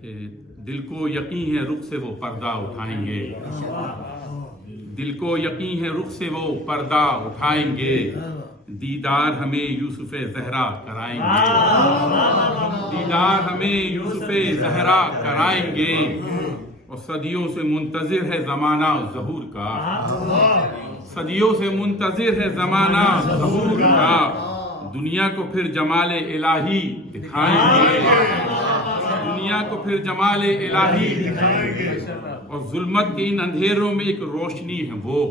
کہ دل کو یقین ہے رخ سے وہ پردہ اٹھائیں گے، دل کو یقین ہے رخ سے وہ پردہ اٹھائیں گے، دیدار ہمیں یوسف زہرا کرائیں گے، دیدار ہمیں یوسف زہرا کرائیں گے، اور صدیوں سے منتظر ہے زمانہ ظہور کا، صدیوں سے منتظر ہے زمانہ ظہور کا، دنیا کو پھر جمال الہی دکھائیں گے، دنیا کو پھر جمال الہی دکھائیں گے، اور ظلمت کے ان اندھیروں میں ایک روشنی ہے وہ،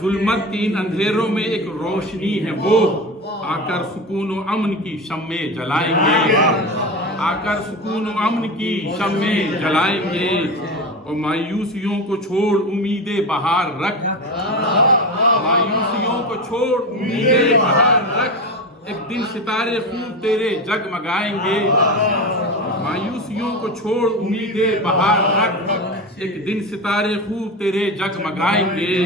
ظلمت کے ان اندھیروں میں ایک روشنی ہے وہ، آ کر سکون و امن کی شمع جلائیں گے، آ کر سکون و امن کی شمع جلائیں گے، اور مایوسیوں کو چھوڑ امید بہار رکھ، مایوسیوں کو چھوڑ امید بہار رکھ، ایک دن ستارے خوب تیرے جگمگائیں گے، مایوسیوں کو چھوڑ امید بہار رکھ، ایک دن ستارے خوب تیرے جگمگائیں گے،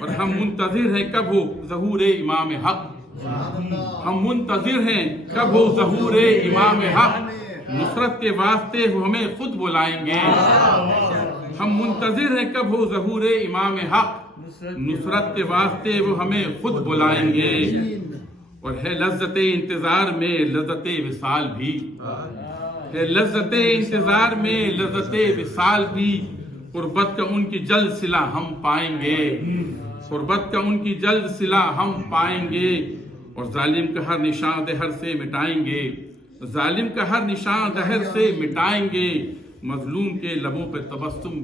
اور ہم منتظر ہیں کب ہو ظہور امام حق، ہم منتظر ہیں کب ہو ظہور امام حق، نصرت کے واسطے وہ ہمیں خود بلائیں گے، ہم منتظر ہیں کب ہو ظہور امام حق، نصرت کے واسطے وہ ہمیں خود بلائیں گے، اور ہے لذت انتظار میں لذت وصال بھی، ہے لذت انتظار میں لذت وصال بھی، قربت کا ان کی جلد صلہ ہم پائیں گے، قربت کا ان کی جلد صلہ ہم پائیں گے، اور ظالم کا ہر نشان دہر سے مٹائیں گے، ظالم کا ہر نشان دہر سے مٹائیں گے، مظلوم کے لبوں پہ تبسم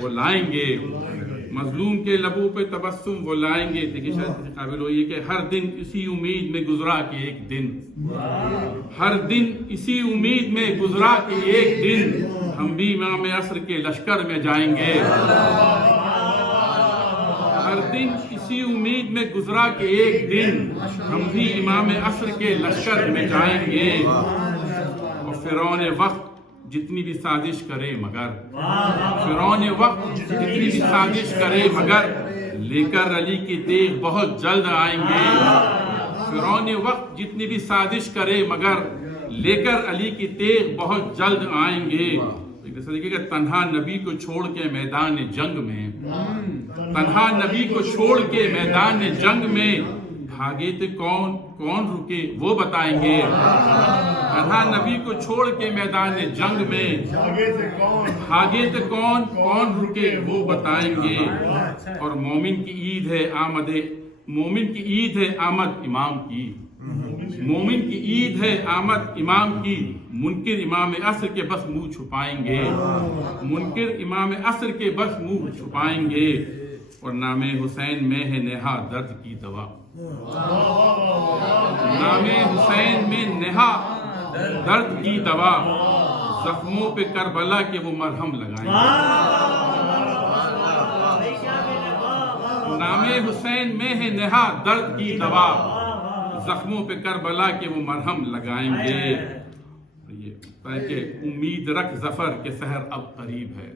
وہ لائیں گے، مظلوم کے لبوں پہ تبسم وہ لائیں گے۔ دیکھیے شاید اس قابل ہوئی کہ ہر دن اسی امید میں گزرا کہ ایک دن، ہر دن اسی امید میں گزرا کہ ایک دن ہم بھی امام عصر کے لشکر میں جائیں گے، ہر دن اسی امید میں گزرا کہ ایک دن ہم بھی امام عصر کے لشکر میں جائیں گے، اور فرعون وقت جتنی بھی سازش کرے مگر، فرعون وقت جتنی بھی سازش کرے مگر، لے کر علی کی تیغ بہت جلد آئیں گے، فرعون وقت جتنی بھی سازش کرے مگر، لے کر علی کی تیغ بہت جلد آئیں گے۔ کہ تنہا نبی کو چھوڑ کے میدان جنگ میں، تنہا نبی کو چھوڑ کے میدان جنگ میں، بھاگے تو کون کون رکے وہ بتائیں گے، تنہا نبی کو چھوڑ کے میدان جنگ میں، بھاگے تو کون کون رکے وہ بتائیں گے، اور مومن کی عید ہے آمد، مومن کی عید ہے آمد امام کی، مومن کی عید ہے آمد امام کی، منکر امام عصر کے بس منہ چھپائیں گے، منکر امام عصر کے بس منہ چھپائیں گے، اور نام حسین میں ہے نہا درد کی دوا، نام حسین میں نہا درد کی دوا، زخموں پہ کربلا کے وہ مرہم لگائیں گے، نام حسین میں ہے نہا درد کی دوا، زخموں پہ کربلا کے وہ مرہم لگائیں گے، کہ امید رکھ ظفر کے سحر اب قریب ہے،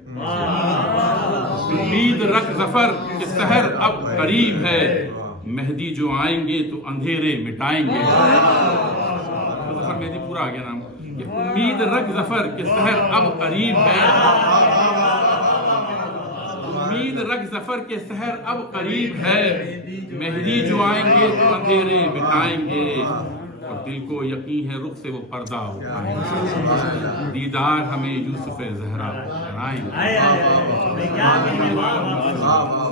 امید رکھ ظفر کے سحر اب قریب ہے، مہدی جو آئیں گے تو اندھیرے مٹائیں گے، ظفر مہدی پورا آ گیا نام، کہ امید رکھ ظفر کے سحر اب قریب ہے، امید رکھ ظفر کے سحر اب قریب ہے، مہدی جو آئیں گے تو اندھیرے مٹائیں گے، اور دل کو یقین ہے رخ سے وہ پردہ اٹھائیں گے، دیدار ہمیں یوسف زہرا کرائیں گے۔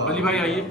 علی بھائی آئیے۔